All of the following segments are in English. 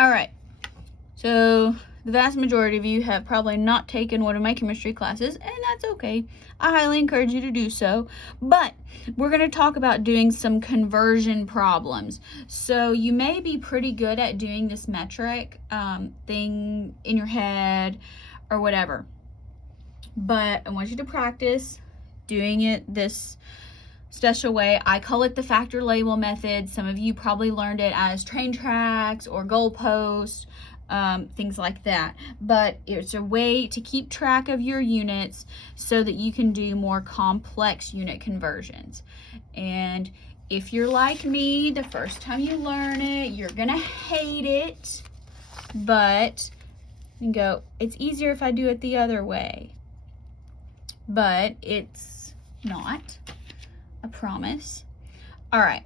All right, so the vast majority of you have probably not taken one of my chemistry classes, and that's okay. I highly encourage you to do so, but we're going to talk about doing some conversion problems. So you may be pretty good at doing this metric thing in your head or whatever, but I want you to practice doing it this special way. I call it the factor label method. Some of you probably learned it as train tracks or goalposts, things like that. But it's a way to keep track of your units so that you can do more complex unit conversions. And if you're like me, the first time you learn it, you're gonna hate it, but you go, it's easier if I do it the other way. But it's not. I promise. All right,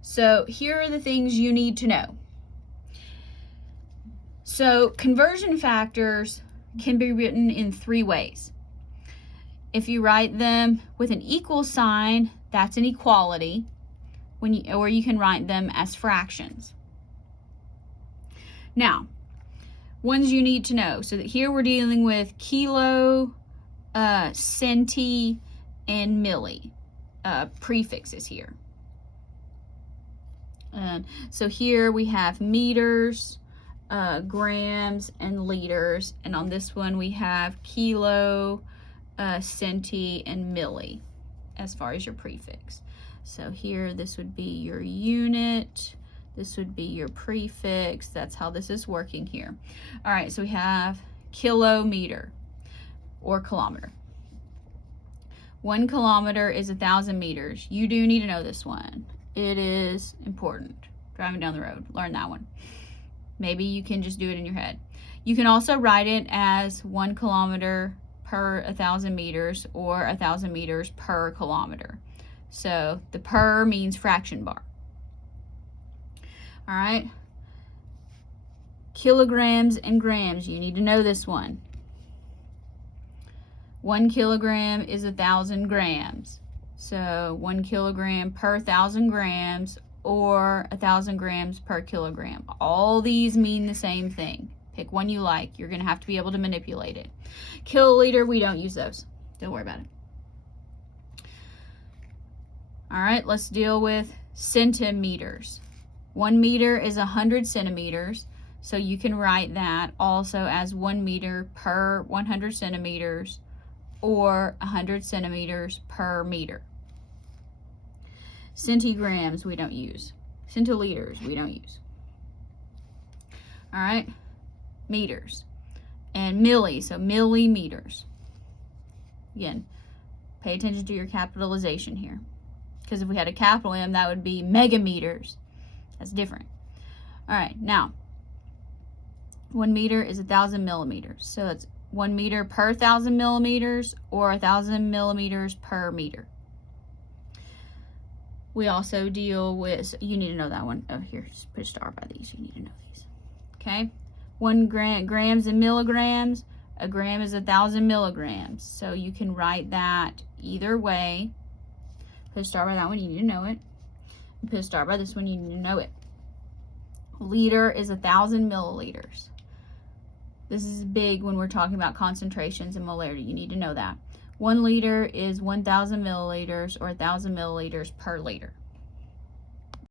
so here are the things you need to know. So conversion factors can be written in 3 ways. If you write them with an equal sign, that's an equality, or you can write them as fractions. Now, ones you need to know. So that here we're dealing with kilo, centi, and milli. Prefixes here. So here we have meters, grams, and liters, and on this one we have kilo, centi, and milli as far as your prefix. So here this would be your unit, this would be your prefix. That's how this is working here. All right, so we have kilometer or kilometer. 1 kilometer is 1,000 meters. You do need to know this one. It is important. Driving down the road, learn that one. Maybe you can just do it in your head. You can also write it as 1 kilometer per 1,000 meters or 1,000 meters per kilometer. So the per means fraction bar. All right. Kilograms and grams. You need to know this one. 1 kilogram is 1,000 grams. So 1 kilogram per 1,000 grams or 1,000 grams per kilogram. All these mean the same thing. Pick one you like. You're going to have to be able to manipulate it. Kiloliter, we don't use those. Don't worry about it. All right, let's deal with centimeters. 1 meter is 100 centimeters. So you can write that also as 1 meter per 100 centimeters or 100 centimeters per meter. Centigrams we don't use. Centiliters we don't use. All right, meters. And milli, so millimeters. Again, pay attention to your capitalization here. Because if we had a capital M, that would be megameters. That's different. All right, now, 1 meter is 1,000 millimeters. So that's 1 meter per 1,000 millimeters or 1,000 millimeters per meter. We also deal with, you need to know that one. Oh, here, just put a star by these. You need to know these. Okay? 1 grams and milligrams. A gram is 1,000 milligrams. So you can write that either way. Put a star by that one, you need to know it. Put a star by this one, you need to know it. Liter is 1,000 milliliters. This is big when we're talking about concentrations and molarity. You need to know that. 1 liter is 1,000 milliliters or 1,000 milliliters per liter.